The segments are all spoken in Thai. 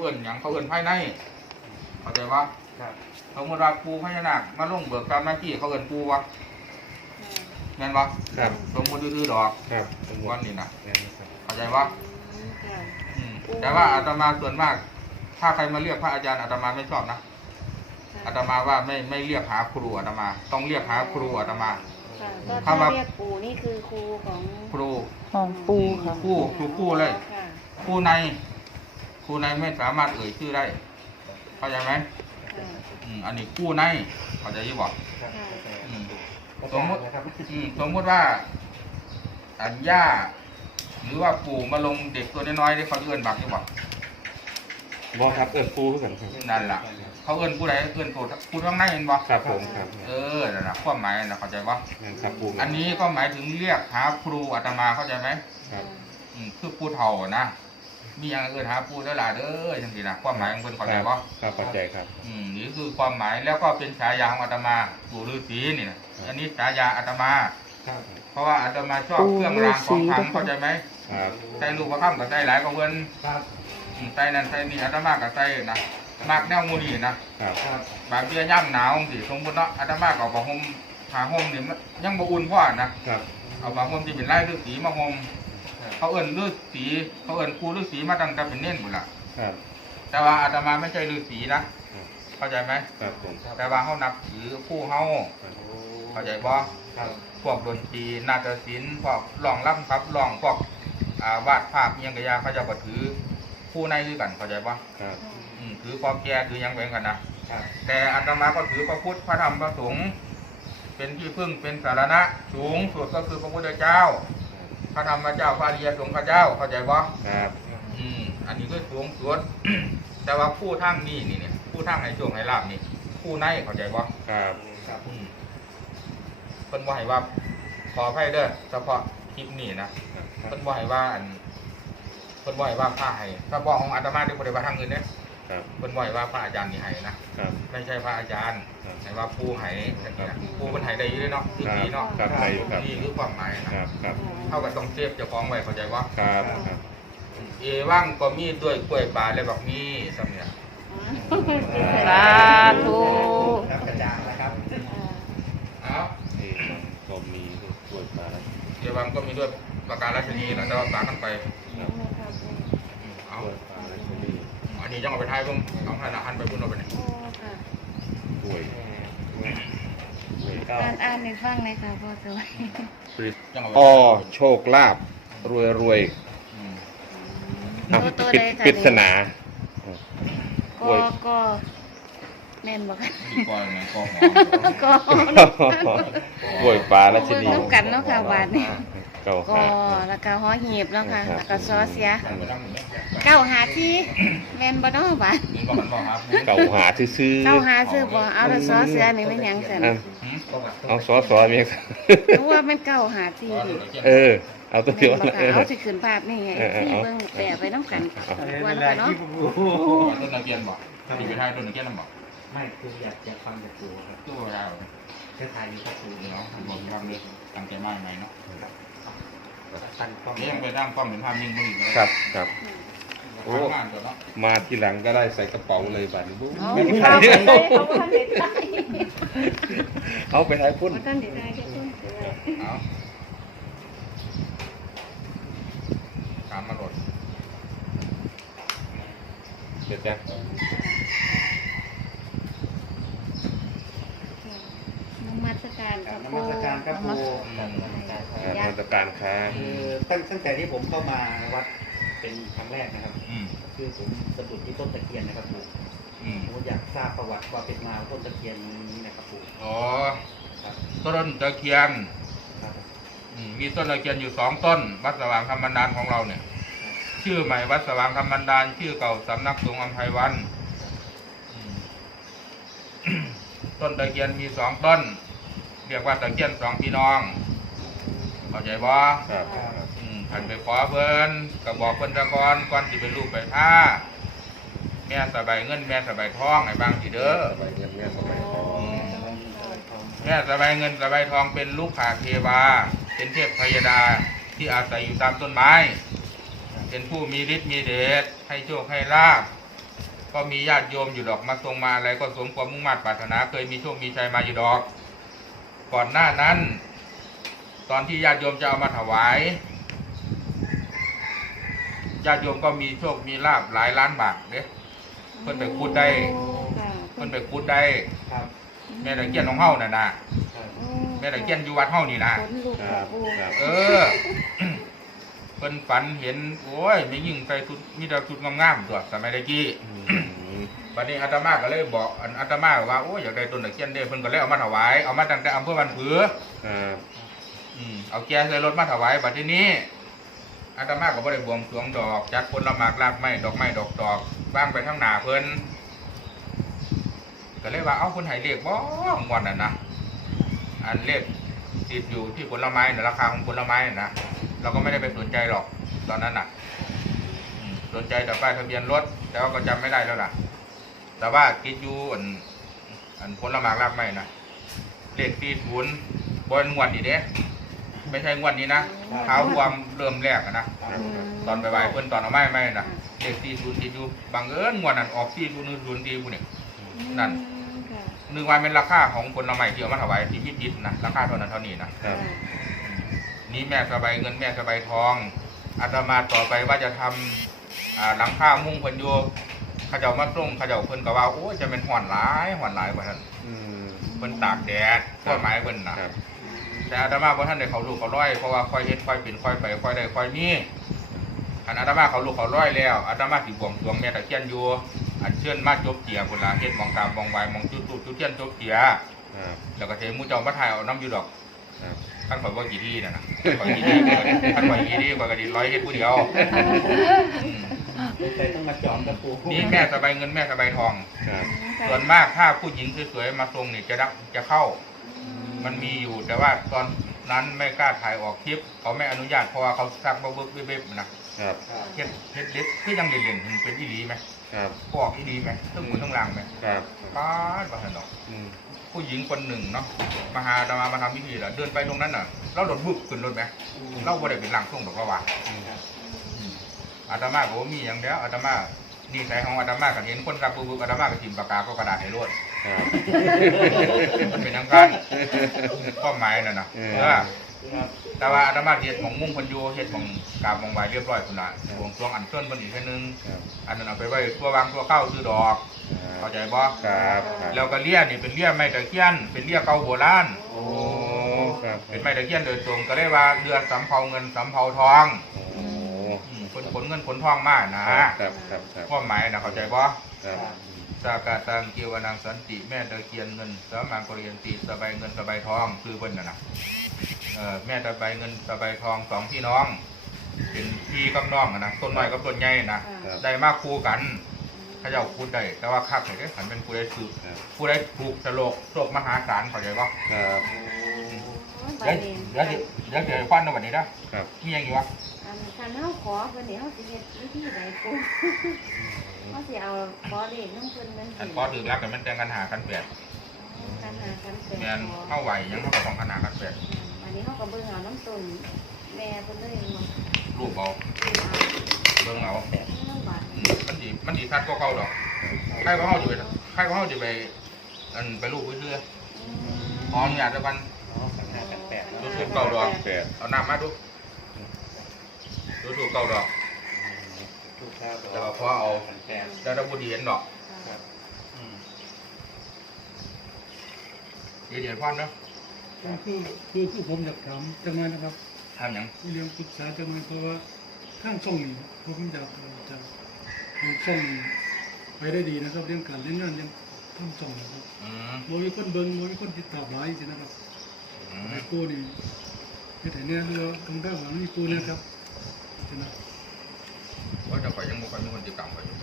เอื่นอย่างเขาเอื่นภายในเข้าใจว่าครับสมมติว่าปูพญานาคมาลงเบิกตามหน้าที่เขาเอื่นปูวะแม่นวะครับสมมติดื้อๆดอกครับสมมวันตินี้นะงั้นนะครับเข้าใจว่าค่ะอืมแต่ว่าอาตมาส่วนมาก ถ้าใครมาเรียกพระอาจารย์อาตมาไม่ชอบนะอาตมาว่าไม่ไม่เรียกหาครูอาตมา ต้องเรียกหาครูอาตมาค่ะก็คำว่าถ้าเรียกปู่นี่คือครูของครูของปูค่ะครูคือครูเลยค่ะครูใน ครูในไม่สามารถเอ่ยชื่อได้ เข้าใจไหมค่ะอืมอันนี้ครูในเข้าใจยี่บอกครับอืมสสมมมมุติตินะครับอืมสมมุติว่าอันย่าหรือว่าปู่มาลงเด็กตัวน้อยๆที่เขาเอื้อนบักยี่บอกบอครับเอิญปูคือกันครับนั่นล่ะเขาเอื้อนผู้ใดเอื้อนผู้ผู้ทั้งในเห็นบอกครับผมครับ เออนั่นน่ะความหมายนะเข้าใจว่างั้นครับปูอันนี้ก็หมายถึงเรียกหาครูอาตมาเข้าใจไหมครับ อืมคือผู้เฒ่านะ มีอย่างอื่นหาผู้เด้อหล่ะเด้อจังซี่นะความหมายของเพิ่นเข้าใจบ่ครับเข้าใจครับ อืมนี่คือความหมายแล้วก็เป็นฉายาของอาตมาปู่ฤาษีนี่นะอันนี้ฉายาอาตมาครับเพราะว่าอาตมาชอบเครื่องรางของขลังเข้าใจไหมครับใส่ลูกพระค่ำกับใส่หลายกว่าเพิ่นครับอืมใส่นั่นใส่นี่อาตมากับใส่นะมากแนวหมูนี่นะครับครับบางเทีย่ำหนาวสิสมมุติเนาะอาตมาก็เอาผ้าห่มผ้าห่มนี่มันยังบ่อุ่นพอนะครับเอาผ้าห่มที่เป็นลายฤาษีมาห่ม เขาเอิ้นฤาษีเขาเอิ้นครูฤาษีมาตั้งแต่เป็นเน้นพุ่นล่ะครับแต่ว่าอาตมาไม่ใช่ฤาษีนะเข้าใจไหมครับผมแต่ว่าเขานับถือคู่เฮาเข้าใจบ่ครับพวกดนตรีนาฏศิลป์พวกร้องรำครับร้องพวกอ่าวาดภาพอิหยังกะยาเขาเจะก็ถือคู่ในด้วยกันเข้าใจบ่ครับอืมถือความแก่ถือหยังแบ่งกันนะครับแต่อาตมาก็ถือพระพุทธพระธรรมพระสงฆ์เป็นที่พึ่งเป็นสารณะสูงสุดก็คือพระพุทธเจ้า พระธรรมเจ้าพระอริยสงฆ์พระเจ้าเข้าใจบ่ครับ อืมอันนี้ก็สูงสุดแต่ว่าผู้ทั้งนี่นี่เนี่ยผู้ทั้งให้โชคให้ลาบนี่ผู้ในเข้าใจบ่ครับครับอืมเพิ่นบ่ให้ว่า ขออภัยเด้อเฉพาะคลิปนี้นะเพิ่นบ่ให้ว่าอันเพิ่นบ่ให้ว่าพระให้ถ้าบอกของอาตมาที่บ่ได้ว่าทางอื่นเด้อ ครับเพิ่นบ่ให้ว่าพระอาจารย์นี่ให้นะครับ ไม่ใช่พระอาจารย์ครับให้ว่าผู้ให้จังซี่นะผู้เพิ่นให้ได้อยู่เด้อเนาะคือดีเนาะครับได้อยู่ครับ นี่คือความหมายนะครับครับเท่ากับต้องเซฟเจ้าของไว้เข้าใจว่าครับครับเอว่างก็มีด้วยกล้วยปลาและบักมีสำเนี่ยสาธุครับกระจางนะครับ เอ้านี่ก็มีตรวจมาแล้วเอว่างก็มีด้วยประการราชนีแหละแต่ว่าปากกันไปครับอืมเอาตรวจมาแล้วก็มีอั นนี้ยังเอาไปท้ายเพิ่งเอาหันหันไปพุ่นเอาไปนี่ป่วยก็อ่านอ่านในฟังเลยค่ะพ่อสวัยยังเอาไปอ้อโชคลาภรวยรวยอืมอะตัวตัวปิดใดค่ะปริศนาก็ก็แม่นบอกค่ะดีกว่าไงก็หอมก็ป่วยปลาราชนีน้ำกันเนาะค่ะบาทนี่เก่าก็หา แล้วก็หอหีบเนาะค่ะครับแล้วก็ซอเสียเอาไปนั่งอยู่เนี่ยเก้าหาที่แม่นบ่เนาะบาทนี่บอกกันบอกครับเก่าหาซื้อๆเก้าหาซื้อบ่เอาแล้วซอเสียนี่มันหยังซั่นอะหืมเอาสอสอเมียเพราะว่ามันเก้าหาที่เออ เอาตัวเดียวแม่นบ่ค่ะเอาสิขึ้นภาพนี่ไงเออเออที่เอาเบิ่งแปะไปน้ำกันเอากวนเวเนาะลาเนาะที่ผมต้นตะเกียนบอกที่ไปท้ายต้นตะเกียนนั่นบอกไม่คืออยากจะฟังจากครูครับตู้ยาวแค่ทายอยู่กับครูเดี๋ยวบอกทำเลยตั้งใจมากไหมเนาะตั้งป้อมนี่ยังไปตั้งกล้องเห็นภาพนิ่งมึงอีกครับครับ โอ้โอ้มากเดี๋ยวเนาะมาทีหลังก็ได้ใส่กระเป๋าเลยบัดนี้เอาไม่มีใครเอาเรียกไปเอาไปเด็ดได้เอาไปท้ายพุ่นบ่ทันเด็ดได้แค่ต้นเสือเอาตามมาโหลดเดี๋ยวจ้ะนมัสการกครารับบนมัสการครับครูอืมงานมาตรการค้าคือตั้งตั้งแต่ที่ผมเข้ามาวัด เป็นครั้งแรกนะครับ อืมคือผมสะดุดที่ต้นตะเคียนนะครับครูอืมผมอยากทราบประวัติว่าเป็นมาต้นตะเคียนนี้นะครับครูอ๋อครับต้นตะเคียนครับอืมมีต้นตะเคียนอยู่สองต้น วัดสว่างธรรมบันดาลของเราเนี่ย ชื่อใหม่วัดสว่างธรรมบันดาลชื่อเก่าสำนักสงฆ์อัมไพวันอืม ต้นตะเคียนมีสองต้น เรียกว่าตะเคียนสองพี่น้องเข้าใจบ่ ครับอืมผ่านไปขอเพิ่นก็บอกเพิ่นตะกอนก่อนสิเป็นลูกไปท่าแม่สบายเงินแม่สบายทองไอ้บางสิเด้อสบายเงินแม่สบายทองอืมแม่สบายเงินสบายทองเป็นลูกขาเทวา เป็นเทพพยดาที่อาศัยอยู่ตามต้นไม้ เป็นผู้มีฤทธิ์มีเดชให้โชคให้ลาบก็มีญาติโยมอยู่ดอกมาทรงมาอะไรก็สมความมุ่งมั่นปรารถนาเคยมีโชคมีชัยมาอยู่ดอก ก่อนหน้านั้น ตอนที่ญาติโยมจะเอามาถวาย ญาติโยมก็มีโชคมีลาบหลายล้านบาทเด้เพิ่นไปพูดได้โอ้ค่ะเพิ่นไปคุดได้ครับแม่ตะเกียนของเฮาน่ะนะครับ โอ้แม่ตะเกียนอยู่วัดเฮานี่นะขนลุกคค่ะรับปูครับ เออ เพิ่นฝันเห็น โอ้ยไม่ยิ่งใส่ชุดมีแต่ชุดงามๆตัวสมัยตะกี้อืมบัดนี้อาตมาก็เลยบอกอันอาตมาว่าโอ้ยอยากได้ต้นตะเคียนเด้เพิ่นก็เลยเอามาถวายเอามาตั้งแต่อำเภอบ้านผือ ครับ อืมเอาแกใส่รถมาถวายบัดทีนี้ อาตมาก็บ่ได้บวงสรวงดอกจัดผลหมากรากไม้ดอกไม้ดอกตอกวางไปข้างหน้าเพิ่นก็เลยว่าเอาเพิ่นให้เลขบ่งวดน่ะนะอันเลขติดอยู่ที่ผลไม้น่ะราคาของผลไม้น่ะเราก็ไม่ได้ไปสนใจหรอกตอนนั้นน่ะสนใจแต่ป้ายทะเบียนรถ แต่ว่าก็จำไม่ได้แล้วล่ะ แต่ว่าคิดอยู่อันอันผลหมากรากไม้น่ะเลขที่ศูนย์บนงวดนี้เด้ ไม่ใช่งวดนี้นะเท้าความเริ่มแรกอะนะครับตอนไปไหวเพิ่นตอนเอาไม้ไม่นะเลขที่ศูนย์ที่อยู่บางเอิญงวดนั้นออกที่ศูนย์ศูนย์ที่ผู้นี่นั่น ค่ะหนึ่งวันเป็นราคาของผลไม้ที่เอามาถวายที่พิจิตรนะราคาเท่านั้นเท่านี้นะครับนี่แม่สบายเงินแม่สบายทองอาตมาต่อไปว่าจะทำอ่าหลังคามุ่งเพิ่นอยู่เขาเจ้ามาส่งเขาเจ้าเพิ่นก็ว่าโอ้ยจะเป็นห่อนหลายห่อนหลายว่าท่านอืม เพิ่นตากแดดต้นไม้เพิ่นน่ะครับ แต่อาตมาบ่ท่านได้เขาลูกเขาร้อยเพราะว่าค่อยเฮ็ดค่อยเป็นค่อยไปค่อยได้ค่อยมีอันอาตมาเขาลูกเขาร้อยแล้วอาตมาสิบวงสรวงแม่ตะเคียนอยู่อันเชิญมาจบเจียพุ่นล่ะเฮ็ดหมองกามหมองไหวหมองจุดตูจุดเทียนจบเจียครับแล้วก็เทหมู่เจ้ามาถ่ายเอาน้ำอยู่ดอกครับท่านข่อยบ่กี่ที่น่ะนะข่อยกี่ที่ท่านข่อยกี่ที่ข่อยก็ดิร้อยเฮ็ดผู้เดียวอืมใครต้องมาจอมกับปูนี่แม่สบายเงินแม่สบายทองครับส่วนมากถ้าผู้หญิงสวยๆมาทรงนี่จะดักจะเข้า มันมีอยู่ แต่ว่าตอนนั้นไม่กล้าถ่ายออกคลิป เขาไม่อนุญาตเพราะว่าเขาซักเบิ้บๆเบบๆนะครับครับเฮ็ดเฮ็ดเล็กคือยังเรียนๆถึงเป็นอีหลีไหมครับพวอกอีหลีไหมทั้งหมดทั้งหลังไหมครับป้าดว่าหั่นดอกอืมผู้หญิงคนหนึ่งเนาะมาหาดามามาทำพิธีแล้วเดินไปตรงนั้นน่ะเราโดดบุกขึ้นรถไหมเราบ่ได้เป็นหลังส่งดอกละว่าอืมอาตมาก็บ่มีอย่างเดียวอาตมานี่ใส่ของอาตมาก็เห็นคนซักบุกๆอาตมาก็ทิมปากกาก็กระดาษให้รถครับ มันเป็นทางการความหมายน่ะนะเออ เออครับแต่ว่าอาตมาเฮ็ดของมุ่งเพันอยูเฮ็ดของกราบของไหวเรียบร้อยพุ่นน่ะบวงสรวงอันเชิญเพิ่นอีกแค่นึง ครับอันนั้นเอาไปไว้ตัววางตัวเข้าซื้อดอกเข้าใจบ่ครับครับแล้วก็เลี้ยนี่เป็นเลี้ยไม้ตะเคียน เป็นเลี้ยเก่าโบราณ โอ้ครับเป็นไม้ตะเคียนโดยตรงก็เรียกว่าเรือสำเภาเงินสำเภาทองโอ้อืมคนขนเงินขนทองมากนะครับครับครับครับความหมายนะเข้าใจบ่ครับ สากาตังเกวนังสันติแม่ตะเคียนเงินสามังกริยันติสบายเงินสบายทองคือเพิ่นน่ะนะเออแม่ตะบายเงินสบายทองสองพี่น้อง เป็นพี่กับน้องอะนะต้นน้อยกับต้นใหญ่นะครับได้มาคู่กันเขาเจ้าพูดได้ แต่ว่าคักเลยเด้ขันเป็นผู้ใดสืบครับผู้ใดถูกตลกโชคมหาศาลเข้าใจบ่ครับใบเดี๋ยวเรียนเดี๋ยวเดี๋ยวเดี๋ยวฟันในวันนี้นะครับมีอย่างอีกวะอันคันเฮาขอเพิ่นนี่เฮาสิเฮ็ดวิธีใดปู เฮาสิเอาขอเลขนำเพิ่นมันอันพอถือรักกันมันแต่งกันหากันแปดกันหากันแปลแม่นขอเข้าไหวยังเข้ากับของขนาดกันแปดอันนี้เขาก็เบิ่งเอาน้ำตุนแม่เพิ่นเลยมารูปเอาดูเอาเบิ่งเอาแบบน้ำบาดอืมมันดีมันดีทัดก็เข้าดอกใครก็เข้าอยู่ไปใครก็เข้าอยู่ไปอันไปลูกไปเรื่อยพร้อมอยากจะกันอ๋อสังหารกันแปดแล้วรู้สึกเก่าดอก แปดเอาน้ำมาดูดูถูกเก่าดอกถูกครับ แต่ว่าพอเอากันแปดแต่ถ้าบุดีเห็นดอกครับอืมเดี๋ยวเดี๋ยวพ่อนเนาะคือคือคือผมอยากถามจังเลยนะครับทำหยังเรื่องปรึกษาจังเลยเพราะว่าข้างช่องนี้ผมอยากจะให้ช่องไปได้ดีนะครับเรื่องการเล่นงานเรื่องทั้งช่องนะครับอืมบ่มีคนเบิ่งบ่มีคนติดตามหลายสินะครับอืมไอ้กูนี่เฮ็ดให้เนี่ยเราต้องได้หวังมีกูนะครับสินะ ว่าจะไปยังบ่ค่อยมีคนติดตามไปอยู่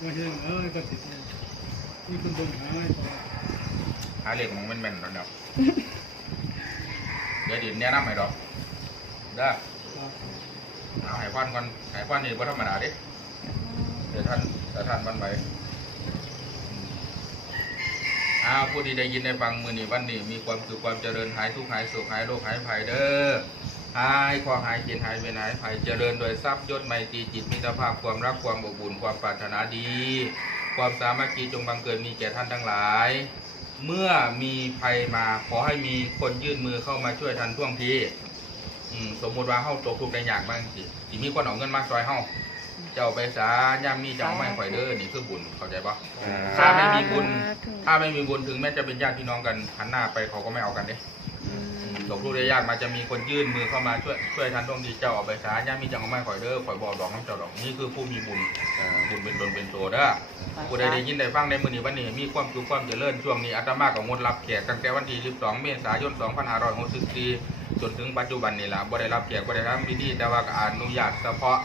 ว่าเฮ็ดเอ้ยก็ติดเนี่ยมีคนเบิ่งหาให้พอหาเลขของมันแม่นๆแล้วเนาะเดี๋ยวเดี๋ยวแนะนำให้ดอกเด้อครับเอาให้พ่อนก่อนให้พ่อนนี่บ่ธรรมดาเด้เดี๋ยวท่านแต่ท่านวันไหวอ้าวผู้ที่ได้ยินได้ฟังมือนี้วันนี้มีความสุขความเจริญหายทุกข์หายโศกหายโรคหายภัยเด้อ หายความหายเกียนหายไปไหนภัยเจริญโดยทรัพย์ยศไมตรีจิตมิตรภาพความรักความอบอุ่นความปรารถนาดี ความสามัคคีจงบังเกิดมีแก่ท่านทั้งหลาย เมื่อมีภัยมาขอให้มีคนยื่นมือเข้ามาช่วยทันท่วงทีอืมสมมติว่าเฮาตกทุกข์ได้ยากบ้างสิสิมีคนเอาเงินมาซอยเฮาเจ้าไปสาย่ามมีเจ้าไม่ข่อยเด้อนี่คือบุญเข้าใจปะถ้าไม่มีบุญ ถ้าไม่มีบุญถึงแม้จะเป็นญาติพี่น้องกันหันหน้าไปเขาก็ไม่เอากันเด้ ตกทุกข์ได้ยากมาจะมีคนยื่นมือเข้ามาช่วยช่วยทันท่วงทีเจ้าเอาไปสาย่ามมีเจ้าเอาไม่ข่อยเด้อข่อยบอกดอกน้ำเจ้าดอกนี่คือผู้มีบุญบุญเป็นตนเป็นตัวเด้อผู้ใดได้ยินได้ฟังในมื้อนี้วันนี้มีความสุขความเจริญช่วงนี้อาตมาก็งดรับแขกตั้งแต่วันที่12เมษายน2564จนถึงปัจจุบันนี่ล่ะบ่ได้รับแขกบ่ได้ทำพิธีแต่ว่าก็อนุญาตเฉพาะ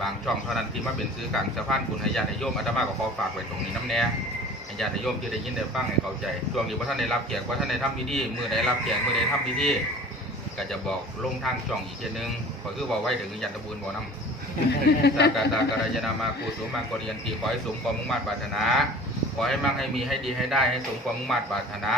บางช่องเท่านั้นที่มาเป็นซื้อกลางสะพานบุญให้ญาติโยมอาตมาก็ขอฝากไว้ตรงนี้น้ำแน่ให้ ญาติโยมที่ได้ยินได้ฟังให้เข้าใจช่วงนี้บ่ท่านได้รับแขกบ่ท่านได้ทำพิธีมือใดรับแขกมื้อใดทำพิธีก็จะบอกลงทางช่องอีกเช่นนึงก็คือบอกไว้ถึงญาติบุญบ่นำสักกาตากรายนามากูสุมังกริยันตีขอให้สมความมุ่งมั่นปรารถนา ขอให้มั่งให้มีให้ดีให้ได้ให้สมความมุ่งมั่นปรารถนา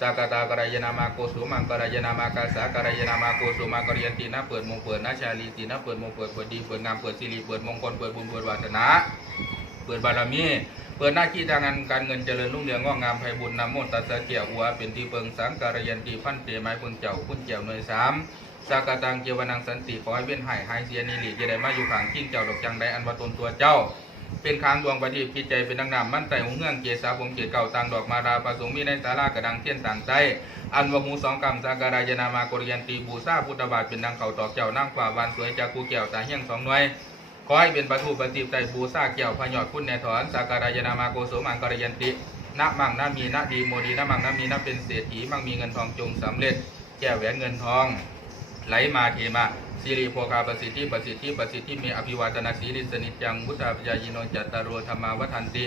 สักกาตากรายนามากูสุมังกรายนามากาสากรายนามากูสุมังกริยันตีนะเปิดมงเปิดนะชาลีตีนะเปิดมงเปิดเปิดดีเปิดงามเปิดสิริเปิดมงคลเปิดบุญเปิดวาสนา เปิดบารมี เปิดหน้าที่ทางงานการเงินเจริญรุ่งเรืองงอกงามไพบุญนำโมตัสสะเกียอัวเป็นที่เปิงสังการยันตีพันเตไม้พึงเจ้าคุณเจ้าหน่วยสามสากาตังเจวนังสันติขอให้เว้นหายหายเสียนิริจะได้มาอยู่ข้างขิ้งเจ้าดอกจังใดอันวาตนตัวเจ้า เป็นคางดวงประทีปจิตใจเป็นดังนามมั่นใจหงเงื่องเกศาผมเกศเก่าต่างดอกมาราประสงค์มีในสารากระดังเทียนต่างใจอันวหูสองกรรมสาการายนามากริยันตีบูซาพุทธบาทเป็นดังเขาตอกเจ้านั่งฝ่าวานสวยจากกูแก้วตาเฮี้ยงสองหน่วย ขอให้เป็นประตูปฏิบใจบูซาเกี่ยวพยอดคุณแนถอนสากการายนามาโกโสมังกรยันตินะมังนะมีนะดีโมดีนะมังนะมีนะเป็นเศรษฐีมังมีเงินทองจงสำเร็จ แก้แหวนเงินทอง ไหลมาเทมาสิริโภคาประสิทธิประสิทธิประสิทธิเมอภิวาตนาสีริสนิจังมุตตาปยายิโนจัตตารโอธรรมาวัฒนติ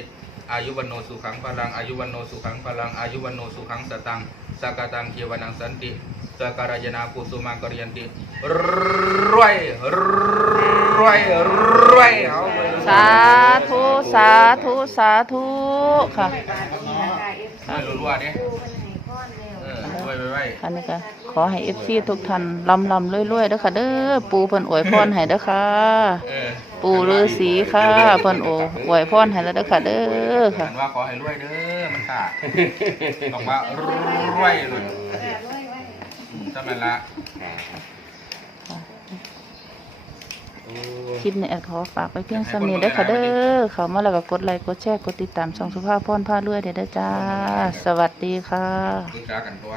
อายุวันโนสุขังพลังอายุวันโนสุขังพลังอายุวันโนสุขังสตังสากาตังเควนังสันติสากการายนากุสุมังกรยันติรวย รวยรวยเอาไปสาธุสาธุสาธุค่ะไปบาทนี้นะคะเอฟซีไม่รู้ว่าเนี่ยปูมันให้ก้อนแล้วเออไว้ไว้ไว้อันนี้ก็ขอให้เอฟซีทุกท่านลำลำรวยๆเด้อค่ะเด้อปูเพิ่นอวยพรให้เด้อค่ะเออปูฤาษีค่ะเพิ่นโออวยพรให้แล้วเด้อค่ะเด้อค่ะอันว่าขอให้รวยเด้อมันตาต้องว่ารวยเลยเออรวยไว้อืมถ้ามันละ คลิปนี้แอดขอฝากไปเพียงสำนี้เด้อค่ะเด้อเข้ามาแล้วก็กดไลค์กดแชร์กดติดตามช่องสุภาพพรพารวยเด้อเด้อจ้า สวัสดีค่ะ ปรึกษากันตัว